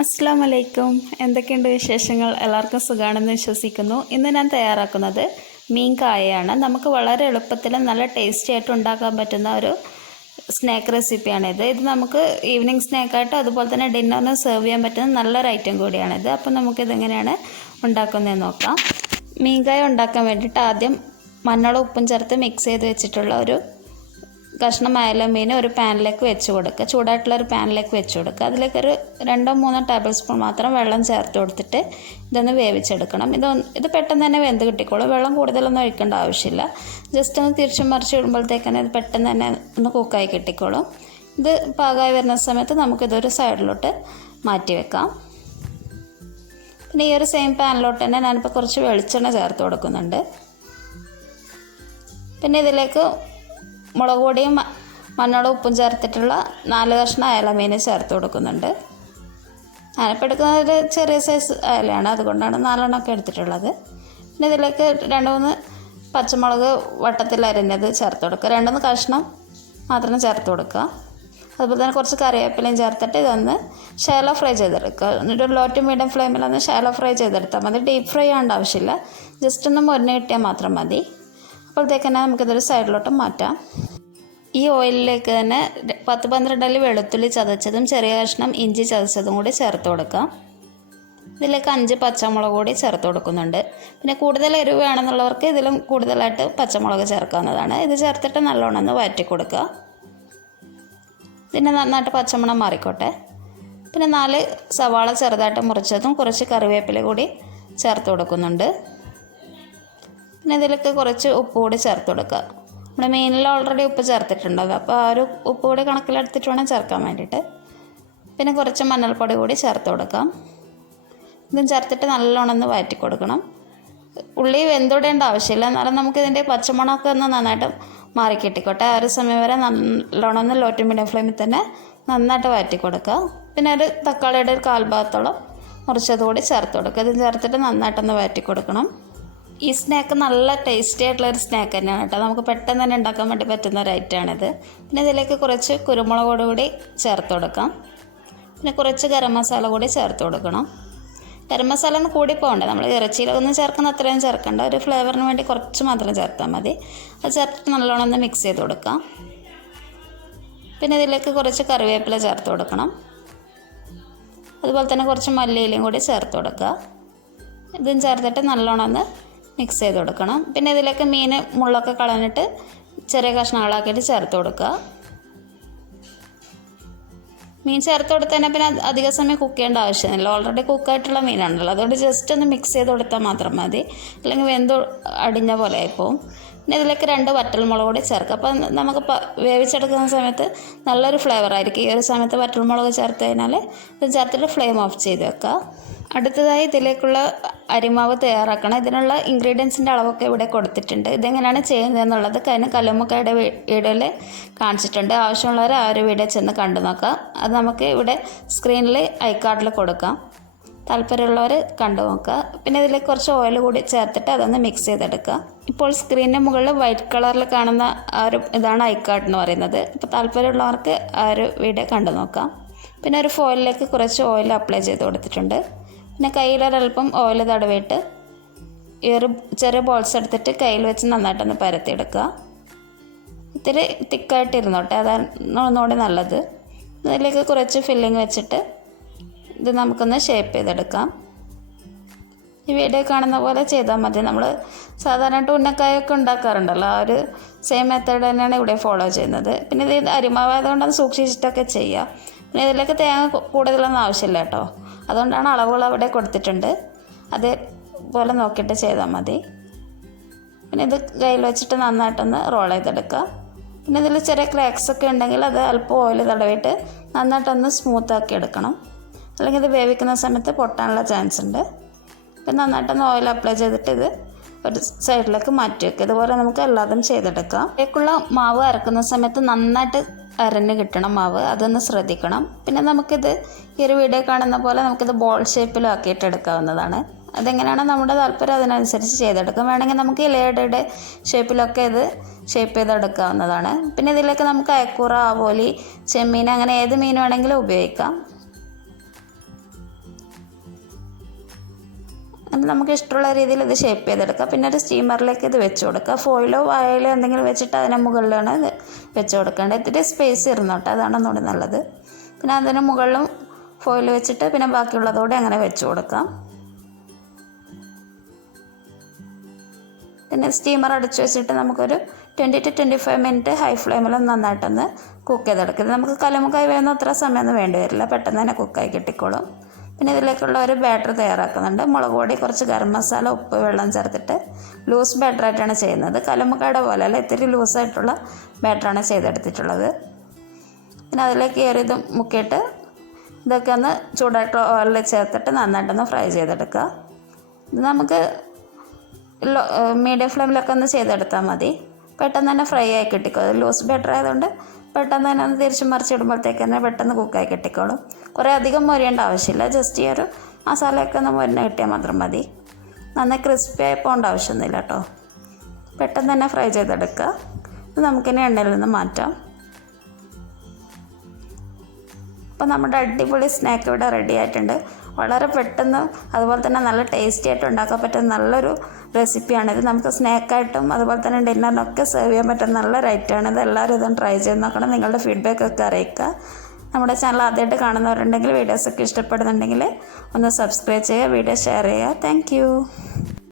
അസ്സലാമു അലൈക്കും. എന്തൊക്കെയുണ്ട് വിശേഷങ്ങൾ? എല്ലാവർക്കും സുഖമാണെന്ന് വിശ്വസിക്കുന്നു. ഇന്ന് ഞാൻ തയ്യാറാക്കുന്നത് മീൻ കായയാണ്. നമുക്ക് വളരെ എളുപ്പത്തിൽ നല്ല ടേസ്റ്റി ആയിട്ട് ഉണ്ടാക്കാൻ പറ്റുന്ന ഒരു സ്നാക്ക് റെസിപ്പിയാണിത്. ഇത് നമുക്ക് ഈവനിങ് സ്നാക്കായിട്ട് അതുപോലെ തന്നെ ഡിന്നറിന് സെർവ് ചെയ്യാൻ പറ്റുന്ന നല്ലൊരു ഐറ്റം കൂടിയാണിത്. അപ്പം നമുക്കിതെങ്ങനെയാണ് ഉണ്ടാക്കുന്നതെന്ന് നോക്കാം. മീൻ കായ ഉണ്ടാക്കാൻ വേണ്ടിയിട്ട് ആദ്യം മഞ്ഞളും ഉപ്പും ചേർത്ത് മിക്സ് ചെയ്ത് വെച്ചിട്ടുള്ള ഒരു കഷ്ണം അയല മീൻ ഒരു പാനിലേക്ക് വെച്ച് കൊടുക്കുക. ചൂടായിട്ടുള്ളൊരു പാനിലേക്ക് വെച്ച് കൊടുക്കുക. അതിലേക്കൊരു 2-3 ടേബിൾ സ്പൂൺ മാത്രം വെള്ളം ചേർത്ത് കൊടുത്തിട്ട് ഇതൊന്ന് വേവിച്ചെടുക്കണം. ഇത് പെട്ടെന്ന് തന്നെ വെന്ത് കിട്ടിക്കോളും. വെള്ളം കൂടുതലൊന്നും ഒഴിക്കേണ്ട ആവശ്യമില്ല. ജസ്റ്റ് ഒന്ന് തിരിച്ചും മറിച്ച് ഇടുമ്പോഴത്തേക്കന്നെ ഇത് പെട്ടെന്ന് തന്നെ ഒന്ന് കുക്കായി കിട്ടിക്കോളും. ഇത് പാകമായി വരുന്ന സമയത്ത് നമുക്കിതൊരു സൈഡിലോട്ട് മാറ്റി വെക്കാം. പിന്നെ ഈ ഒരു സെയിം പാനിലോട്ട് തന്നെ ഞാനിപ്പോൾ കുറച്ച് വെളിച്ചെണ്ണ ചേർത്ത് കൊടുക്കുന്നുണ്ട്. പിന്നെ ഇതിലേക്ക് മുളക് പൊടിയും മഞ്ഞളും ഉപ്പും ചേർത്തിട്ടുള്ള 4 കഷ്ണം അയല മീൻ ചേർത്ത് കൊടുക്കുന്നുണ്ട്. ഞാനിപ്പോൾ എടുക്കുന്നത് ഒരു ചെറിയ സൈസ് അയലയാണ്, അതുകൊണ്ടാണ് 4 എണ്ണമൊക്കെ എടുത്തിട്ടുള്ളത്. പിന്നെ ഇതിലേക്ക് 2-3 പച്ചമുളക് വട്ടത്തിൽ അരിഞ്ഞത് ചേർത്ത് കൊടുക്കുക. 2-3 കഷ്ണം മാത്രം ചേർത്ത് കൊടുക്കുക. അതുപോലെ തന്നെ കുറച്ച് കറിവേപ്പിലയും ചേർത്തിട്ട് ഇതൊന്ന് ഷാലോ ഫ്രൈ ചെയ്തെടുക്കുക. എന്നിട്ട് ലോ ടു മീഡിയം ഫ്ലെയിമിലൊന്ന് ഷാലോ ഫ്രൈ ചെയ്തെടുത്താൽ മതി. ഡീപ്പ് ഫ്രൈ ആവേണ്ട ആവശ്യമില്ല, ജസ്റ്റ് ഒന്ന് മൊരിഞ്ഞ് കിട്ടിയാൽ മാത്രം മതി. അപ്പോഴത്തേക്ക് തന്നെ നമുക്കിതൊരു സൈഡിലോട്ട് മാറ്റാം. ഈ ഓയിലിലേക്ക് തന്നെ 10-12 അല്ലി വെളുത്തുള്ളി ചതച്ചതും ചെറിയ കഷ്ണം ഇഞ്ചി ചതച്ചതും കൂടി ചേർത്ത് കൊടുക്കാം. ഇതിലേക്ക് 5 പച്ചമുളക് കൂടി ചേർത്ത് കൊടുക്കുന്നുണ്ട്. പിന്നെ കൂടുതൽ എരിവ് വേണമെന്നുള്ളവർക്ക് ഇതിലും കൂടുതലായിട്ട് പച്ചമുളക് ചേർക്കാവുന്നതാണ്. ഇത് ചേർത്തിട്ട് നല്ലോണം ഒന്ന് വഴറ്റി കൊടുക്കുക. പിന്നെ നന്നായിട്ട് പച്ചമണം മാറിക്കോട്ടെ. പിന്നെ 4 സവാള ചെറുതായിട്ട് മുറിച്ചതും കുറച്ച് കറിവേപ്പില കൂടി ചേർത്ത് കൊടുക്കുന്നുണ്ട്. പിന്നെ ഇതിലേക്ക് കുറച്ച് ഉപ്പ് കൂടി ചേർത്ത് കൊടുക്കുക. നമ്മുടെ മീനിൽ ഓൾറെഡി ഉപ്പ് ചേർത്തിട്ടുണ്ടാവും, അപ്പോൾ ആ ഒരു ഉപ്പ് കൂടി കണക്കിലെടുത്തിട്ട് വേണം ചേർക്കാൻ വേണ്ടിയിട്ട്. പിന്നെ കുറച്ച് മഞ്ഞൾപ്പൊടി കൂടി ചേർത്ത് കൊടുക്കാം. ഇതും ചേർത്തിട്ട് നല്ലോണം ഒന്ന് വഴറ്റി കൊടുക്കണം. ഉള്ളി വെന്തുടേണ്ട ആവശ്യമില്ല, എന്നാലും നമുക്കിതിൻ്റെ പച്ചമണമൊക്കെ ഒന്ന് നന്നായിട്ട് മാറി കിട്ടിക്കോട്ടെ. ആ ഒരു സമയം വരെ നല്ലോണം ഒന്ന് ലോ ടു മീഡിയം ഫ്ലെയിമിൽ തന്നെ നന്നായിട്ട് വഴറ്റി കൊടുക്കുക. പിന്നെ ഒരു തക്കാളിയുടെ ഒരു 1/4 ഭാഗത്തോളം മുറിച്ചത് കൂടി ചേർത്ത് കൊടുക്കുക. ഇത് ചേർത്തിട്ട് നന്നായിട്ടൊന്ന് വഴറ്റി കൊടുക്കണം. ഈ സ്നാക്ക് നല്ല ടേസ്റ്റി ആയിട്ടുള്ളൊരു സ്നാക്ക് തന്നെയാണ് കേട്ടോ. നമുക്ക് പെട്ടെന്ന് തന്നെ ഉണ്ടാക്കാൻ വേണ്ടി പറ്റുന്ന ഒരു ഐറ്റമാണിത്. പിന്നെ ഇതിലേക്ക് കുറച്ച് കുരുമുളക് കൂടി ചേർത്ത് കൊടുക്കാം. പിന്നെ കുറച്ച് ഗരം മസാല കൂടി ചേർത്ത് കൊടുക്കണം. ഗരം മസാല ഒന്ന് കൂടി പോകണ്ടേ, നമ്മൾ ഇറച്ചിയിലൊന്നും ചേർക്കുന്ന അത്രയും ചേർക്കണ്ട. ഒരു ഫ്ലേവറിന് വേണ്ടി കുറച്ച് മാത്രം ചേർത്താൽ മതി. അത് ചേർത്തിട്ട് നല്ലോണം ഒന്ന് മിക്സ് ചെയ്ത് കൊടുക്കാം. പിന്നെ ഇതിലേക്ക് കുറച്ച് കറിവേപ്പില ചേർത്ത് കൊടുക്കണം. അതുപോലെ തന്നെ കുറച്ച് മല്ലിയിലയും കൂടി ചേർത്ത് കൊടുക്കുക. ഇതും ചേർത്തിട്ട് നല്ലോണം ഒന്ന് മിക്സ് ചെയ്ത് കൊടുക്കണം. പിന്നെ ഇതിലേക്ക് മീൻ മുള്ളൊക്കെ കളഞ്ഞിട്ട് ചെറിയ കഷ്ണങ്ങളാക്കിയിട്ട് ചേർത്ത് കൊടുക്കുക. മീൻ ചേർത്ത് കൊടുത്ത് തന്നെ പിന്നെ അധിക സമയം കുക്ക് ചെയ്യേണ്ട ആവശ്യമില്ല. ഓൾറെഡി കുക്കായിട്ടുള്ള മീനാണല്ലോ, അതുകൊണ്ട് ജസ്റ്റ് ഒന്ന് മിക്സ് ചെയ്ത് കൊടുത്താൽ മാത്രം മതി, അല്ലെങ്കിൽ വെന്ത് അടിഞ്ഞ പോലെ ആയിപ്പോവും. പിന്നെ ഇതിലേക്ക് 2 വറ്റൽമുളക് കൂടി ചേർക്കുക. അപ്പം നമുക്ക് വേവിച്ചെടുക്കുന്ന സമയത്ത് നല്ലൊരു ഫ്ലേവർ ആയിരിക്കും. ഈ ഒരു സമയത്ത് വറ്റൽമുളക് ചേർത്ത് കഴിഞ്ഞാൽ ഇത് ചേർത്തിട്ട് ഫ്ലെയിം ഓഫ് ചെയ്ത് വെക്കുക. അടുത്തതായി ഇതിലേക്കുള്ള അരിമാവ് തയ്യാറാക്കണം. ഇതിനുള്ള ഇൻഗ്രീഡിയൻസിൻ്റെ അളവൊക്കെ ഇവിടെ കൊടുത്തിട്ടുണ്ട്. ഇതെങ്ങനെയാണ് ചെയ്യുന്നതെന്നുള്ളത് കഴിഞ്ഞ കല്ലുമ്മക്കായുടെ വീഡിയോയിൽ കാണിച്ചിട്ടുണ്ട്. ആവശ്യമുള്ളവർ ആ ഒരു വീഡിയോ ചെന്ന് കണ്ടു നോക്കാം. അത് നമുക്ക് ഇവിടെ സ്ക്രീനിൽ ഐക്കാർഡിൽ കൊടുക്കാം. താല്പര്യമുള്ളവർ കണ്ടു നോക്കുക. പിന്നെ ഇതിലേക്ക് കുറച്ച് ഓയിൽ കൂടി ചേർത്തിട്ട് അതൊന്ന് മിക്സ് ചെയ്തെടുക്കുക. ഇപ്പോൾ സ്ക്രീനിന് മുകളിൽ വൈറ്റ് കളറിൽ കാണുന്ന ആ ഒരു ഇതാണ് ഐക്കാർഡ് എന്ന് പറയുന്നത്. ഇപ്പോൾ താല്പര്യമുള്ളവർക്ക് ആ ഒരു വീഡിയോ കണ്ടു നോക്കാം. പിന്നെ ഒരു ഫോയിലിലേക്ക് കുറച്ച് ഓയിൽ അപ്ലൈ ചെയ്ത് കൊടുത്തിട്ടുണ്ട്. പിന്നെ കയ്യിലൊരൽപ്പം ഓയിൽ തടവിയിട്ട് ഈ ഒരു ചെറിയ ബോൾസ് എടുത്തിട്ട് കയ്യിൽ വെച്ച് നന്നായിട്ടൊന്ന് പരത്തിയെടുക്കുക. ഇത്തിരി തിക്കായിട്ട് ഇരുന്നോട്ടെ, അതാണ് ഒന്നുകൂടി നല്ലത്. ഇതിലേക്ക് കുറച്ച് ഫില്ലിങ് വെച്ചിട്ട് ഇത് നമുക്കൊന്ന് ഷേപ്പ് ചെയ്തെടുക്കാം. ഈ വീഡിയോ കാണുന്ന പോലെ ചെയ്താൽ മതി. നമ്മൾ സാധാരണ ഉന്നക്കായൊക്കെ ഉണ്ടാക്കാറുണ്ടല്ലോ, ആ ഒരു സെയിം മെത്തേഡ് തന്നെയാണ് ഇവിടെ ഫോളോ ചെയ്യുന്നത്. പിന്നെ ഇത് അരിമാവായതുകൊണ്ട് അത് സൂക്ഷിച്ചിട്ടൊക്കെ ചെയ്യുക. പിന്നെ ഇതിലേക്ക് തേങ്ങ കൂടുതലൊന്നും ആവശ്യമില്ല കേട്ടോ, അതുകൊണ്ടാണ് അളവുകൾ അവിടെ കൊടുത്തിട്ടുണ്ട്. അതേപോലെ നോക്കിയിട്ട് ചെയ്താൽ മതി. പിന്നെ ഇത് കയ്യിൽ വെച്ചിട്ട് നന്നായിട്ടൊന്ന് റോൾ ചെയ്തെടുക്കുക. പിന്നെ ഇതിൽ ചെറിയ ക്രാക്സൊക്കെ ഉണ്ടെങ്കിൽ അത് അല്പം ഓയിൽ തടവിയിട്ട് നന്നായിട്ടൊന്ന് സ്മൂത്താക്കി എടുക്കണം, അല്ലെങ്കിൽ ഇത് വേവിക്കുന്ന സമയത്ത് പൊട്ടാനുള്ള ചാൻസ് ഉണ്ട്. പിന്നെ നന്നായിട്ടൊന്ന് ഓയിൽ അപ്ലൈ ചെയ്തിട്ട് ഇത് ഒരു സൈഡിലേക്ക് മാറ്റി വയ്ക്കുക. ഇതുപോലെ നമുക്ക് എല്ലാതും ചെയ്തെടുക്കാം. ഇതിലേക്കുള്ള മാവ് അരക്കുന്ന സമയത്ത് നന്നായിട്ട് അരഞ്ഞ് കിട്ടണം മാവ്, അതൊന്ന് ശ്രദ്ധിക്കണം. പിന്നെ നമുക്കിത് ഈ ഒരു വീഡിയോ കാണുന്ന പോലെ നമുക്കിത് ബോൾ ഷേപ്പിലാക്കിയിട്ട് എടുക്കാവുന്നതാണ്. അതെങ്ങനെയാണ് നമ്മുടെ താല്പര്യം അതിനനുസരിച്ച് ചെയ്തെടുക്കാം. വേണമെങ്കിൽ നമുക്ക് ഇലയുടെ ഷേപ്പിലൊക്കെ ഇത് ഷേപ്പ് ചെയ്തെടുക്കാവുന്നതാണ്. പിന്നെ ഇതിലേക്ക് നമുക്ക് അയക്കൂറ, ആവോലി, ചെമ്മീൻ അങ്ങനെ ഏത് മീൻ വേണമെങ്കിലും ഉപയോഗിക്കാം. എന്നിട്ട് നമുക്ക് ഇഷ്ടമുള്ള രീതിയിൽ ഇത് ഷേപ്പ് ചെയ്തെടുക്കുക. പിന്നെ ഒരു സ്റ്റീമറിലേക്ക് ഇത് വെച്ച് കൊടുക്കുക. ഫോയിലോ വായയിലോ എന്തെങ്കിലും വെച്ചിട്ട് അതിന് മുകളിലാണ് ഇത് വെച്ച് കൊടുക്കേണ്ടത്. ഇത്തിരി സ്പേസ് ഇരുന്നോട്ടെ, അതാണ് ഒന്നുകൂടി നല്ലത്. പിന്നെ അതിന് മുകളിലും ഫോയിൽ വെച്ചിട്ട് പിന്നെ ബാക്കിയുള്ളതോടെ അങ്ങനെ വെച്ച് കൊടുക്കാം. പിന്നെ സ്റ്റീമർ അടച്ച് വെച്ചിട്ട് നമുക്കൊരു 20 to 25 മിനിറ്റ് ഹൈ ഫ്ലെയിമിൽ നന്നായിട്ടൊന്ന് കുക്ക് ചെയ്തെടുക്കുന്നത്. നമുക്ക് കല്ലുമ്മക്കായി വേവുന്ന അത്ര സമയമൊന്നും വേണ്ടി വരില്ല, പെട്ടെന്ന് തന്നെ കുക്കായി കിട്ടിക്കോളും. പിന്നെ ഇതിലേക്കുള്ള ഒരു ബാറ്റർ തയ്യാറാക്കുന്നുണ്ട്. മുളക് പൊടി, കുറച്ച് ഗരം മസാല, ഉപ്പ്, വെള്ളം ചേർത്തിട്ട് ലൂസ് ബാറ്ററായിട്ടാണ് ചെയ്യുന്നത്. കല്ലുമ്മക്കായുടെ പോലെ അല്ല, ഇത്തിരി ലൂസായിട്ടുള്ള ബാറ്ററാണ് ചെയ്തെടുത്തിട്ടുള്ളത്. പിന്നെ അതിലേക്ക് ഇത് മുക്കിയിട്ട് ഇതൊക്കെ ഒന്ന് ചൂടായിട്ട് ഓയിലിൽ ചേർത്തിട്ട് നന്നായിട്ടൊന്ന് ഫ്രൈ ചെയ്തെടുക്കുക. ഇത് നമുക്ക് മീഡിയം ഫ്ലെയിമിലൊക്കെ ഒന്ന് ചെയ്തെടുത്താൽ മതി. പെട്ടെന്ന് തന്നെ ഫ്രൈ ആയി കിട്ടിക്കോളും. അത് ലൂസ് ബാറ്റർ ആയതുകൊണ്ട് പെട്ടെന്ന് തന്നെ ഒന്ന് തിരിച്ച് മറിച്ചിടുമ്പോഴത്തേക്ക് തന്നെ പെട്ടെന്ന് കുക്കായി കിട്ടിക്കോളും. കുറേ അധികം മൊരിയേണ്ട ആവശ്യമില്ല, ജസ്റ്റ് ഈ ഒരു മസാലയൊക്കെ ഒന്ന് മൊരിഞ്ഞ് കിട്ടിയാൽ മാത്രം മതി. നന്നായി ക്രിസ്പി ആയി പോകേണ്ട ആവശ്യമൊന്നുമില്ല കേട്ടോ. പെട്ടെന്ന് തന്നെ ഫ്രൈ ചെയ്തെടുക്കുക. ഇത് നമുക്കിനി എണ്ണയിൽ നിന്ന് മാറ്റാം. അപ്പോൾ നമ്മുടെ അടിപൊളി സ്നാക്ക് ഇവിടെ റെഡി ആയിട്ടുണ്ട്. വളരെ പെട്ടെന്ന് അതുപോലെ തന്നെ നല്ല ടേസ്റ്റി ആയിട്ട് ഉണ്ടാക്കാൻ പറ്റുന്ന നല്ലൊരു റെസിപ്പിയാണിത്. നമുക്ക് സ്നാക്കായിട്ടും അതുപോലെ തന്നെ ഡിന്നറിനൊക്കെ സെർവ് ചെയ്യാൻ പറ്റുന്ന നല്ലൊരു ഐറ്റമാണിത്. എല്ലാവരും ഇതൊന്ന് ട്രൈ ചെയ്ത് നോക്കണം. നിങ്ങളുടെ ഫീഡ്ബാക്കൊക്കെ അറിയിക്കുക. നമ്മുടെ ചാനൽ ആദ്യമായിട്ട് കാണുന്നവരുണ്ടെങ്കിൽ വീഡിയോസൊക്കെ ഇഷ്ടപ്പെടുന്നുണ്ടെങ്കിൽ ഒന്ന് സബ്സ്ക്രൈബ് ചെയ്യുക, വീഡിയോ ഷെയർ ചെയ്യുക. താങ്ക്